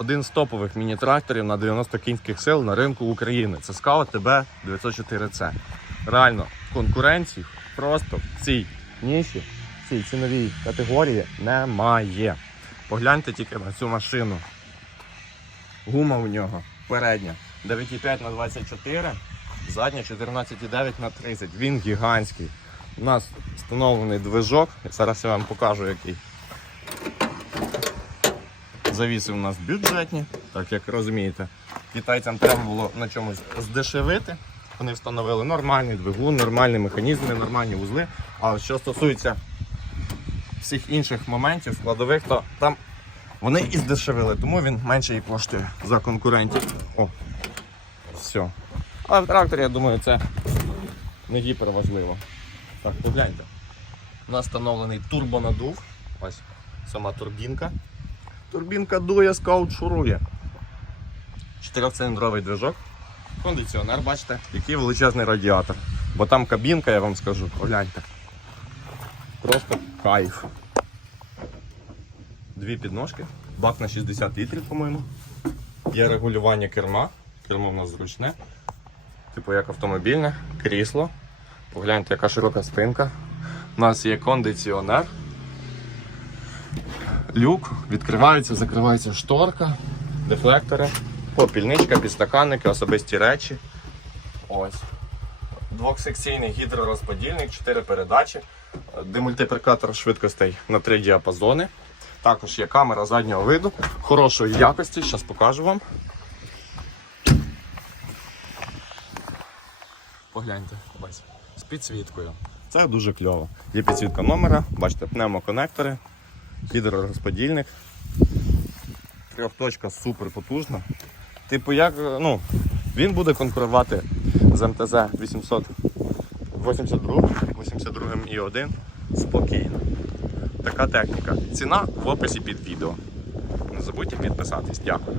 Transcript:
один з топових міні-тракторів на 90 кінських сил на ринку України. Це Scout TB 904C. Реально, конкуренції просто в цій ніші, в цій ціновій категорії немає. Погляньте тільки на цю машину. Гума у нього передня 9,5 на 24, задня 14,9 на 30. Він гігантський. У нас встановлений движок. Зараз я вам покажу, який. Завіси у нас бюджетні, так як розумієте. Китайцям треба було на чомусь здешевити. Вони встановили нормальний двигун, нормальні механізми, нормальні вузли. А що стосується всіх інших моментів, складових, то там вони і здешевили, тому він менше і коштує за конкурентів. О, все. Але в тракторі, я думаю, це не гіперважливо. Так, погляньте. У нас встановлений турбонадув. Ось сама турбінка. Турбінка дує, скаут шурує. Чотирьохциліндровий движок. Кондиціонер, бачите, який величезний радіатор. Бо там кабінка, я вам скажу, погляньте. Просто кайф. Дві підножки, бак на 60 літрів, по-моєму. Є регулювання керма. Кермо в нас зручне. Типу як автомобільне, крісло. Погляньте, яка широка спинка. У нас є кондиціонер. Люк, відкривається, закривається шторка, дефлектори, попільничка, підстаканники, особисті речі. Ось. Двохсекційний гідророзподільник, 4 передачі, демультиплікатор швидкостей на 3 діапазони. Також є камера заднього виду, хорошої якості, зараз покажу вам. Погляньте, ось, з підсвіткою. Це дуже кльово. Є підсвітка номера, бачите, пневмоконектори, гідророзподільник. Трьохточка супер потужна. Типу, як, ну, він буде конкурувати з МТЗ 882, 82 і 1 спокійно. Така техніка. Ціна в описі під відео. Не забудьте підписатись. Дякую.